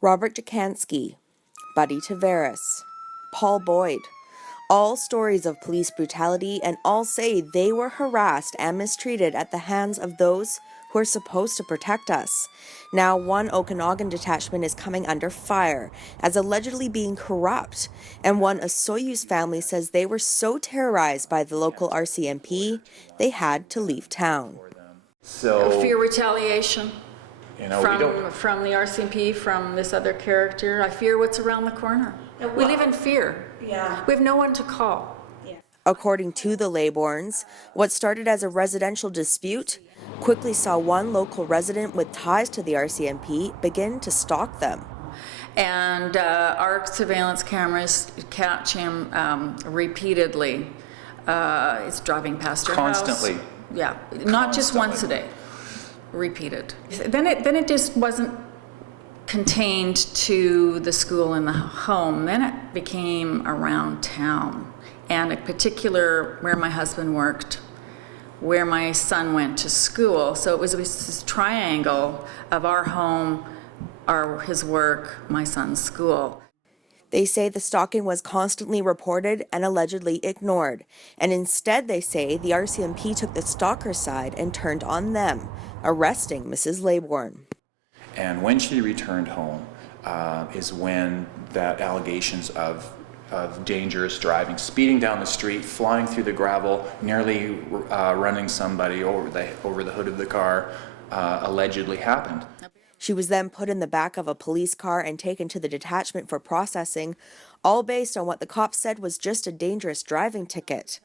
Robert Jacansky, Buddy Tavares, Paul Boyd. All stories of police brutality, and all say they were harassed and mistreated at the hands of those who are supposed to protect us. Now, one Okanagan detachment is coming under fire as allegedly being corrupt, and one Osoyoos family says they were so terrorized by the local RCMP, they had to leave town. So, fear retaliation from the RCMP, from this other character. I fear what's around the corner. We live in fear. Yeah. We have no one to call. According to the Laybournes, what started as a residential dispute quickly saw one local resident with ties to the RCMP begin to stalk them. And our surveillance cameras catch him repeatedly. It's driving past our house. Constantly. Yeah, not just once a day. Repeated. Then it just wasn't contained to the school and the home. Then it became around town, and in particular where my husband worked, where my son went to school. So it was this triangle of our home, his work, my son's school. They say the stalking was constantly reported and allegedly ignored, and instead they say the RCMP took the stalker's side and turned on them, arresting Mrs. Laybourne. And when she returned home is when that allegations of dangerous driving, speeding down the street, flying through the gravel, nearly running somebody over the hood of the car, allegedly happened. She was then put in the back of a police car and taken to the detachment for processing, all based on what the cops said was just a dangerous driving ticket.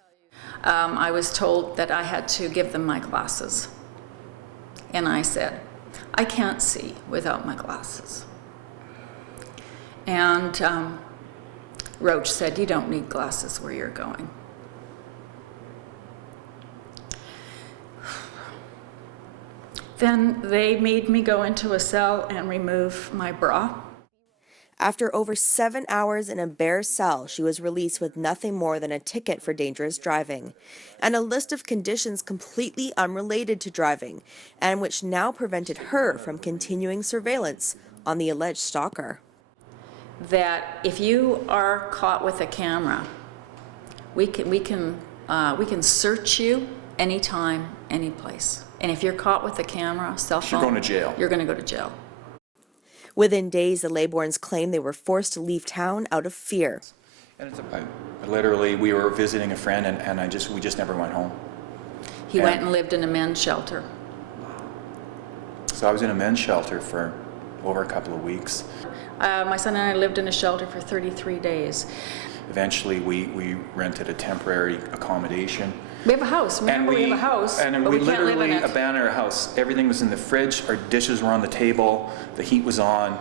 I was told that I had to give them my glasses. And I said, I can't see without my glasses. And Roach said, you don't need glasses where you're going. Then they made me go into a cell and remove my bra. After over 7 hours in a bare cell, she was released with nothing more than a ticket for dangerous driving and a list of conditions completely unrelated to driving and which now prevented her from continuing surveillance on the alleged stalker. That if you are caught with a camera, we can search you anytime, any place. And if you're caught with a camera, cell phone, you're going to jail. You're going to go to jail. Within days, the Laybournes claimed they were forced to leave town out of fear. And literally, we were visiting a friend, and we just never went home. He went and lived in a men's shelter. So I was in a men's shelter for over a couple of weeks. My son and I lived in a shelter for 33 days. Eventually, we rented a temporary accommodation. We have a house. Remember, we have a house, and but we can't live in literally it. abandoned our house. Everything was in the fridge. Our dishes were on the table. The heat was on.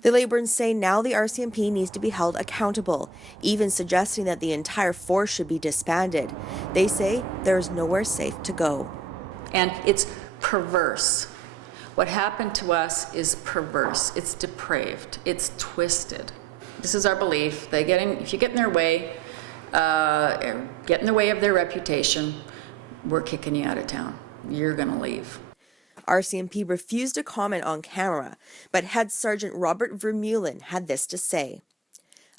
The Laybournes say now the RCMP needs to be held accountable, even suggesting that the entire force should be disbanded. They say there is nowhere safe to go. And it's perverse. What happened to us is perverse. It's depraved. It's twisted. This is our belief. If you get in their way, get in the way of their reputation, we're kicking you out of town. You're going to leave. RCMP refused to comment on camera, but Head Sergeant Robert Vermeulen had this to say.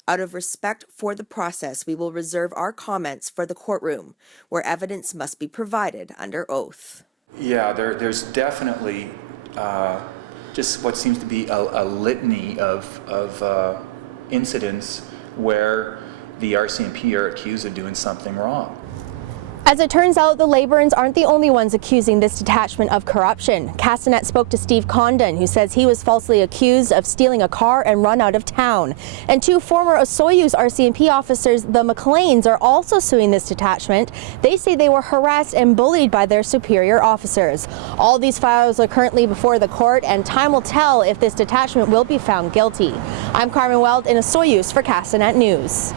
Out of respect for the process, we will reserve our comments for the courtroom, where evidence must be provided under oath. Yeah, there's definitely just what seems to be a litany of incidents where the RCMP are accused of doing something wrong. As it turns out, the Laybournes aren't the only ones accusing this detachment of corruption. Castanet spoke to Steve Condon, who says he was falsely accused of stealing a car and run out of town. And two former Osoyoos RCMP officers, the McLeans, are also suing this detachment. They say they were harassed and bullied by their superior officers. All these files are currently before the court, and time will tell if this detachment will be found guilty. I'm Carmen Weld in Osoyoos for Castanet News.